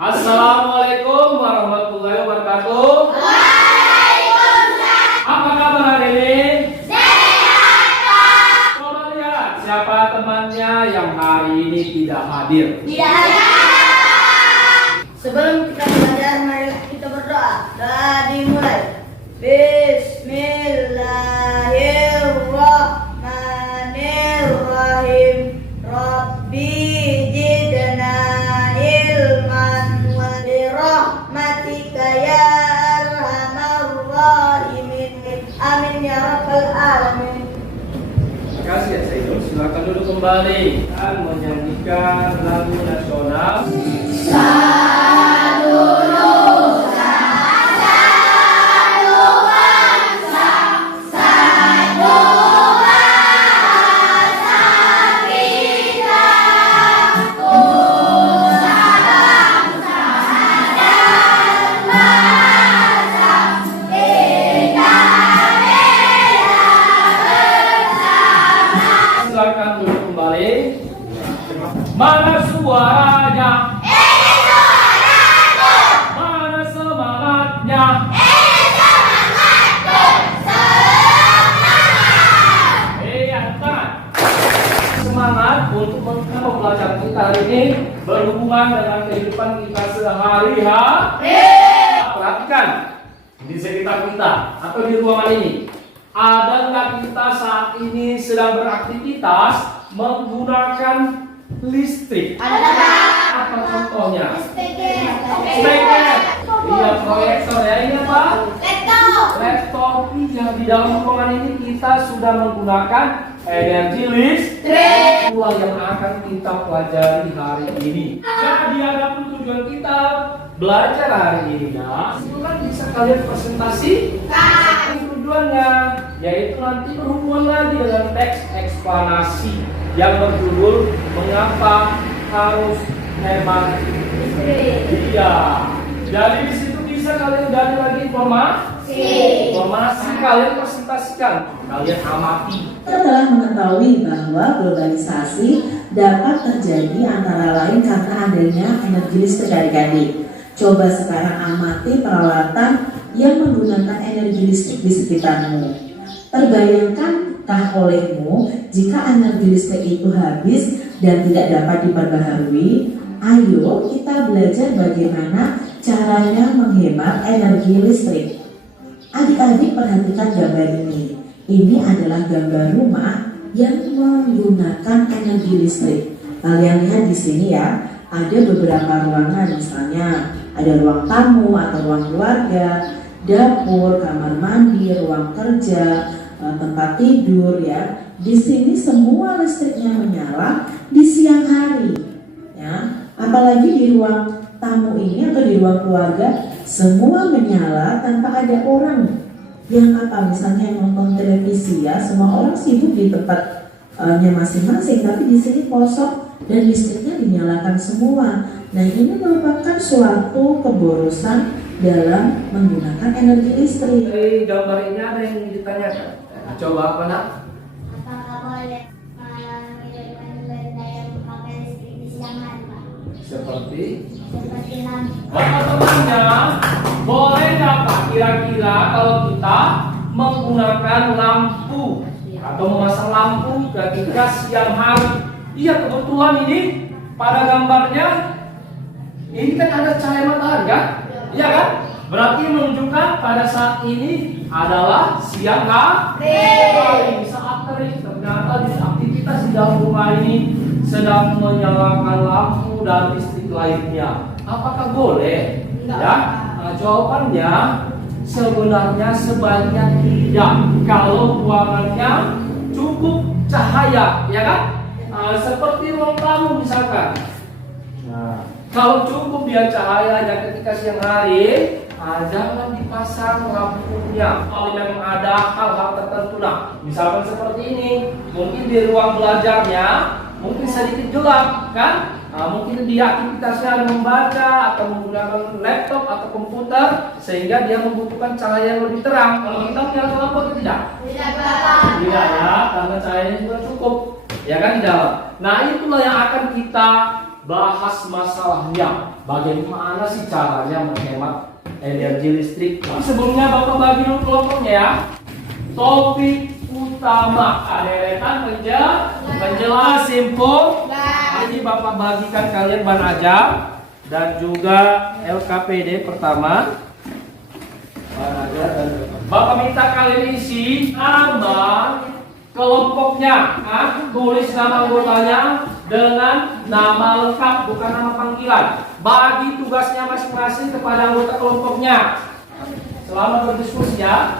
Assalamualaikum warahmatullahi wabarakatuh. Waalaikumsalam. Apa kabar hari ini? Sehat, Pak. Coba lihat siapa temannya yang hari ini tidak hadir. Tidak ada. Sebelum kita belajar, mari kita berdoa. Doa dimulai. Bismillahirrahmanirrahim. Rabbi zidna ilman wa birahmatika ya arhamar rahimin. Amin ya rabbal alamin. Terima kasih ya Saidul. Silakan duduk kembali dan menyanyikan lagu nasional. Silakan duduk kembali. Mana suaranya? Ini suaraku. Mana semangatnya? Ini semangatku. Semangat. Iya, Pak. Semangat untuk belajar kita hari ini berhubungan dengan kehidupan kita sehari-hari. Perhatikan di sekitar kita atau di ruangan ini. Adakah kita saat ini sedang beraktivitas menggunakan listrik? Apa contohnya? Steker. Iya, proyektor ya. Ini apa? Laptop. Iya, di dalam ruangan ini kita sudah menggunakan energi listrik. Itulah yang akan kita pelajari hari ini. Jadi adapun tujuan kita belajar hari ini, itu kan bisa kalian presentasi. Tujuannya yaitu nanti berhubungan lagi dengan teks eksplanasi yang berjudul mengapa harus hemat listrik. Iya. Jadi di situ bisa kalian gali lagi informasi kalian presentasikan, kalian amati. Kita telah mengetahui bahwa globalisasi dapat terjadi antara lain karena adanya energi listrik adik-adik. Coba sekarang amati peralatan yang menggunakan energi listrik di sekitarmu. Terbayangkankah olehmu jika energi listrik itu habis dan tidak dapat diperbaharui? Ayo kita belajar bagaimana caranya menghemat energi listrik. Adik-adik perhatikan gambar ini. Ini adalah gambar rumah yang menggunakan energi listrik. Kalian lihat di sini ya, ada beberapa ruangan, misalnya ada ruang tamu atau ruang keluarga, dapur, kamar mandi, ruang kerja, tempat tidur ya. Di sini semua listriknya menyala di siang hari. Ya, apalagi di ruang tamu ini atau di ruang keluarga semua menyala tanpa ada orang yang misalnya yang nonton televisi ya. Semua orang sibuk di tempatnya masing-masing, tapi di sini kosong dan listriknya dinyalakan semua. Nah, ini merupakan suatu keborosan dalam menggunakan energi listrik. Dari gambar ini ada yang ditanyakan. Coba apa nak? Apakah boleh menghidupkan benda yang memakai listrik di siang hari, Pak? Seperti lampu. teman-temannya, boleh nggak Pak kira-kira kalau kita menggunakan lampu atau memasang lampu ketika siang hari? Iya, kebetulan ini pada gambarnya ini kan ada cahaya matahari kan? Iya kan? Berarti menunjukkan pada saat ini adalah siang hari, saat terik. Ternyata di aktivitas di dalam rumah ini sedang menyalakan lampu dan listrik lainnya. Apakah boleh? Ya, jawabannya sebenarnya sebaiknya tidak. Kalau ruangannya cukup cahaya, ya kan? Seperti ruang tamu misalkan. Nah, kalau cukup dia cahayanya ketika siang hari, jangan dipasang lampunya. Kalau memang ada hal-hal tertentu, nah, misalkan seperti ini, mungkin di ruang belajarnya mungkin sedikit gelap, kan? Mungkin dia aktivitasnya ada membaca atau menggunakan laptop atau komputer, sehingga dia membutuhkan cahaya yang lebih terang. Kalau kita menyalakan lampu atau tidak? Tidak, Pak. Tidak ya, karena cahayanya juga cukup, ya kan di dalam. Nah, itulah yang akan kita bahas masalahnya. bagaimana sih caranya menghemat energi listrik. Tapi sebelumnya Bapak bagi dulu kelompoknya ya. Topik utama, deretan penjelas simpul. Jadi Bapak bagikan kalian ban aja dan juga LKPD pertama. Ban aja dan Bapak minta kalian isi nama kelompoknya, tulis nama anggotanya dengan nama lengkap, bukan nama panggilan. Bagi tugasnya masing-masing kepada anggota kelompoknya. Selamat berdiskusi ya.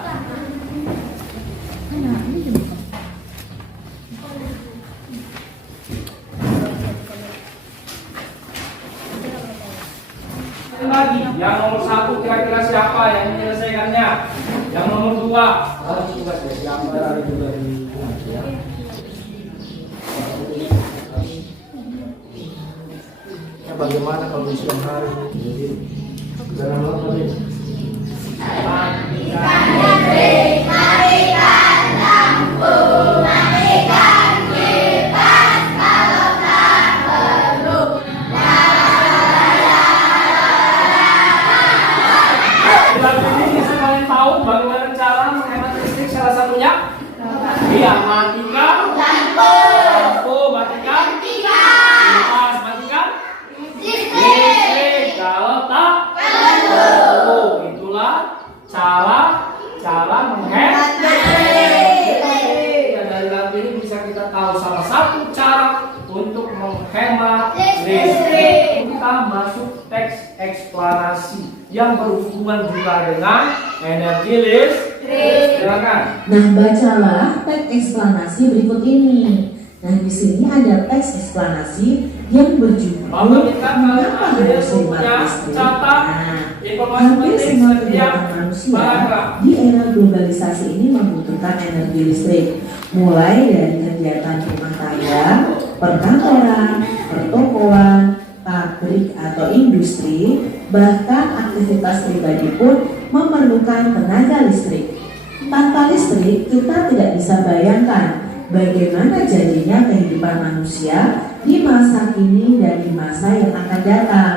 Lagi, yang nomor 1 kira-kira siapa yang menyelesaikannya? Yang nomor 2, tugas ya, siapa ada juga di ya. Bagaimana kalau di siang hari? Jadi jangan lupa nih. Matikan listrik, matikan lampu, matikan kipas kalau tak perlu. Ini bisa kalian tahu bagaimana cara menghemat listrik salah satunya? Iya, matikan lampu, matikan kipas, matikan listrik kalau tak perlu. Itulah cara menghemat listrik. Ya, dari lagu ini bisa kita tahu salah satu cara untuk menghemat listrik. Kita masuk teks eksplanasi yang berhubungan juga dengan energi listrik. Silakan. Nah, bacalah teks eksplanasi berikut ini. Nah, di sini ada teks eksplanasi yang berjudul Mengapa harus hemat listrik. Hampir semua kegiatan manusia di era globalisasi ini membutuhkan energi listrik, mulai dari kegiatan rumah tangga, perkantoran, pertokoan, pabrik atau industri, bahkan aktivitas pribadi pun memerlukan tenaga listrik. Tanpa listrik, kita tidak bisa bayangkan bagaimana jadinya kehidupan manusia di masa kini dan di masa yang akan datang.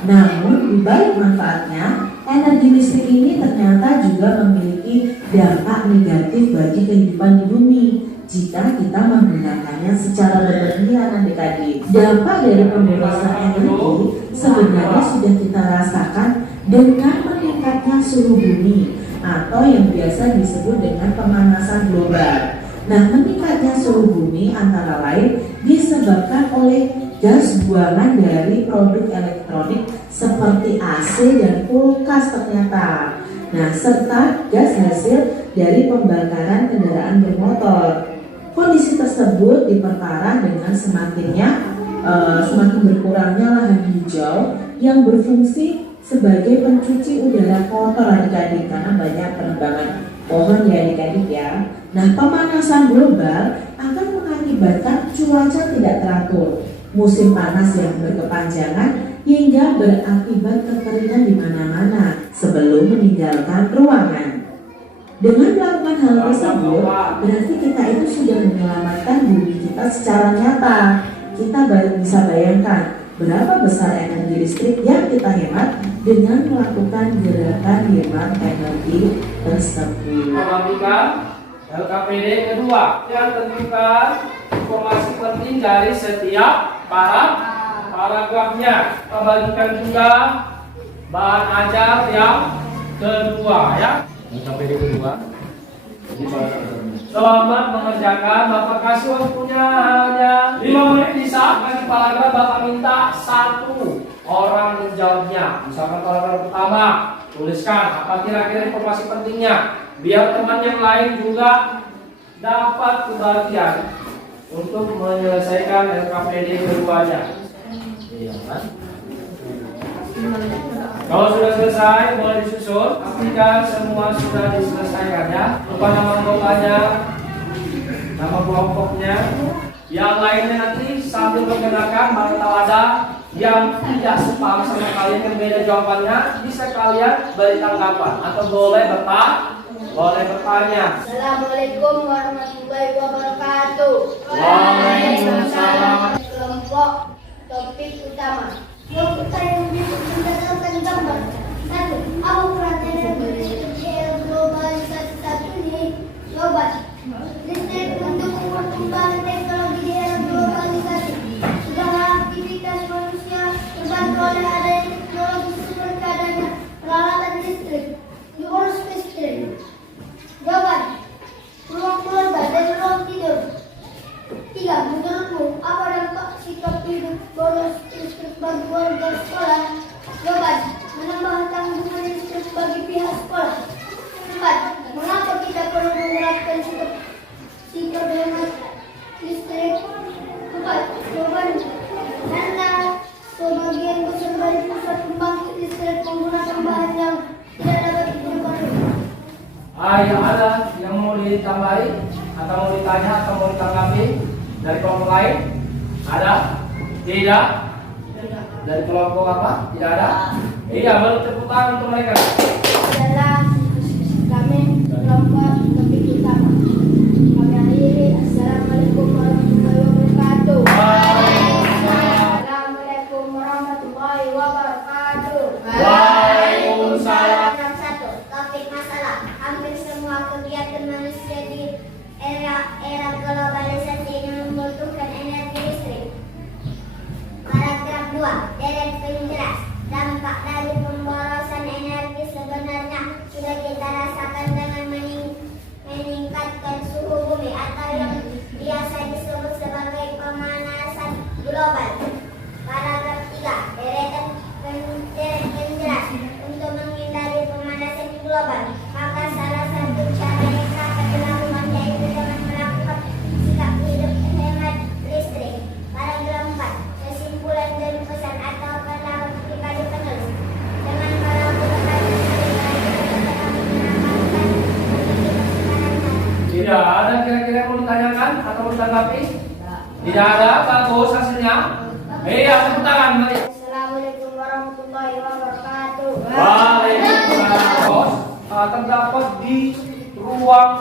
Namun, di balik manfaatnya, energi listrik ini ternyata juga memiliki dampak negatif bagi kehidupan di bumi jika kita menggunakannya secara berlebihan adik-adik. Dampak dari pemborosan energi sebenarnya sudah kita rasakan dengan meningkatnya suhu bumi atau yang biasa disebut dengan pemanasan global. Nah, meningkatnya suhu bumi antara lain disebabkan oleh gas buangan dari produk elektronik seperti AC dan kulkas ternyata. Nah, serta gas hasil dari pembakaran kendaraan bermotor. Kondisi tersebut diperparah dengan semakin berkurangnya lahan hijau yang berfungsi sebagai pencuci udara kotor adik-adik karena banyak penebangan pohon ya adik-adik ya. Nah, pemanasan global akan mengakibatkan cuaca tidak teratur, musim panas yang berkepanjangan hingga berakibat kekeringan di mana-mana sebelum meninggalkan ruangan. Dengan melakukan hal tersebut, berarti kita itu sudah menyelamatkan bumi kita secara nyata. Kita baru bisa bayangkan berapa besar energi listrik yang kita hemat dengan melakukan gerakan hemat energi tersebut. Membagikan LKPD kedua yang tentukan informasi penting dari setiap paragrafnya. Membagikan juga bahan ajar yang kedua ya. LKPD kedua. Selamat mengerjakan. Bapak kasih waktunya hanya 5 menit bisa. Bagi paragraf Bapak minta 1 orang menjawabnya. Misalkan paragraf pertama, tuliskan apa kira-kira informasi pentingnya, biar teman yang lain juga dapat kebagian untuk menyelesaikan LKPD keduanya. Iya kan? Kalau sudah selesai, boleh disusun. Pastikan semua sudah diselesaikan ya. Lupa nama anggotanya, nama kelompoknya. Yang lainnya nanti sambil mendengarkan, mana tahu ada yang tidak sepaham sama kalian, yang beda jawabannya, bisa kalian beri tanggapan atau boleh bertanya. Assalamualaikum warahmatullahi wabarakatuh. Waalaikumsalam. Kelompok topik utama. Yang kita yang berdasarkan gambar. Satu, apa perhatian globalisasi saat ini? Jawaban. Listrik mendukung perkembangan teknologi di era globalisasi. Segala aktivitas manusia terbantu oleh adanya teknologi seperti adanya peralatan listrik, diurus listrik. Jawaban. Ruang keluarga dan ruang tidur. Tiga, menurutmu apa dampak sikap hidup boros listrik bagi warga sekolah? Jawaban. Menambah tanggungan listrik bagi pihak sekolah. Empat, mengapa kita perlu menerapkan sikap hemat listrik? Empat, jawaban. Karena sebagian besar dari pusat pembangkit listrik menggunakan bahan yang tidak dapat diperlukan. Yang ada yang mau ditambahi atau mau ditanya atau mau ditanggapi dari kelompok lain? Ada? Tidak? Dari kelompok apa? Tidak ada? Iya, baru tepuk tangan untuk mereka. Adalah kami kelompok lebih utama. Kami akhiri. Assalamualaikum warahmatullahi wabarakatuh. Assalamualaikum warahmatullahi wabarakatuh. Waalaikumsalam. Nomor satu, topik masalah. Hampir semua kegiatan manusia di era globalisasi ini membutuhkan energi listrik. Paragraf 2, deret penjelas. Dampak dari pemborosan energi sebenarnya sudah kita rasakan dengan meningkatkan suhu bumi atau yang biasa disebut sebagai pemanasan global. Paragraf 3, deretan penjelas. Untuk menghindari pemanasan global, maka salah satu cara yang dapat dilakukan yaitu dengan melakukan sikap hidup hemat listrik. Paragraf 4, kesimpulan dan pesan atau pendapat pribadi penulis. Dengan melakukan Tidak ada kira-kira yang mau ditanyakan atau mau ditanggapi? Tidak ada, bagus hasilnya. Iya, tepuk tangan. Mari. Assalamualaikum warahmatullahi wabarakatuh. Waalaikumsalam. Bos, terdapat di ruang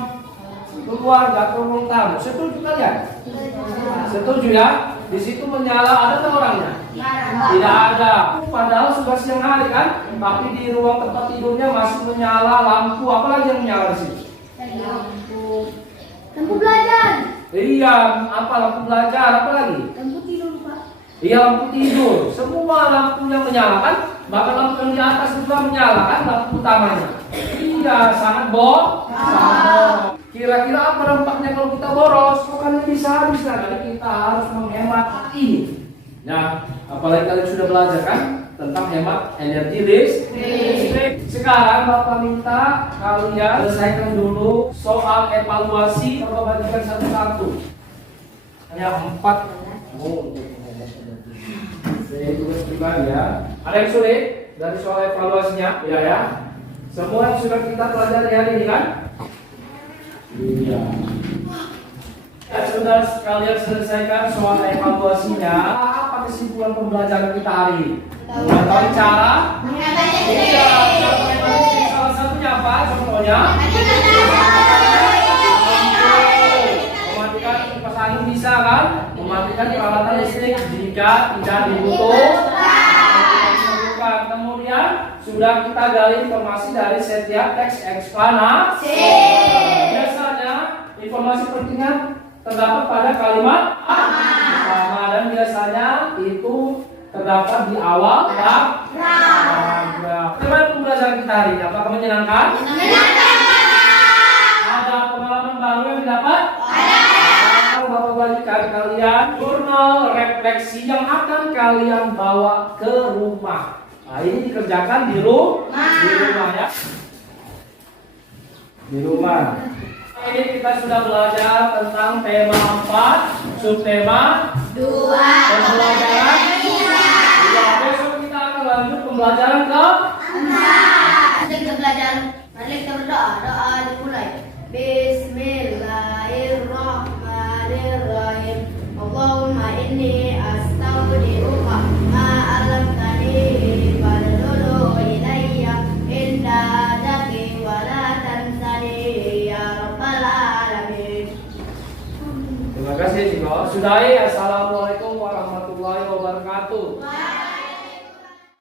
keluarga atau ruang tamu. Setuju kalian? Setuju ya? Di situ menyala, ada nggak orangnya? Tidak ada. Padahal sudah siang hari kan, tapi di ruang tempat tidurnya masih menyala lampu. Apa lagi yang menyala di situ? Lampu belajar. Iya, apa lampu belajar? Apa lagi? Lampu tidur, Pak. Iya, lampu tidur. Semua lampunya menyala kan? Bahkan lampu yang di atas juga menyala kan? Lampu utamanya. Iya, sangat boros. Kira-kira apa dampaknya kalau kita boros? Kok kan bisa habis kan? Jadi kita harus menghemat ini. Nah, apalagi kalian sudah belajar kan tentang hemat energi listrik. Sekarang Bapak minta kalian selesaikan dulu soal evaluasi. Coba bagikan satu-satu. Hanya 4. Saya tulis pribadi ya. Ada yang sulit dari soal evaluasinya? Iya ya. Semua yang sudah kita pelajari hari ini kan? Iya. Ya, sudah kalian selesaikan soal evaluasinya. Apa kesimpulan pembelajaran kita hari ini? Mengetahui cara? Iya. Salah satunya apa? Contohnya? Mematikan kipas angin bisa kan? Mematikan peralatan listrik jika tidak dibutuhkan. Kemudian sudah kita gali informasi dari setiap teks eksplanasi. Biasanya informasi pentingnya terdapat pada kalimat pertama dan biasanya itu terdapat di awal paragraf. Bagaimana pembelajaran kita hari ini? Apakah menyenangkan? Ada pengalaman baru yang didapat? Bapak bagikan kalian jurnal refleksi yang akan kalian bawa ke rumah. Nah, ini dikerjakan di rumah ya. Di rumah. Ini kita sudah belajar tentang tema 4, subtema 2, pembelajaran 3. Besok kita akan lanjut pembelajaran ke 4. Kita belajar, mari kita berdoa. Doa dimulai. Bismillahirrahmanirrahim. Allahumma inni astaudi'uka ma 'allamtani fardulu ilayya inda daki wa la tansani ya rabbal alamin. Terima kasih Ciko. Sudahi. Assalamualaikum.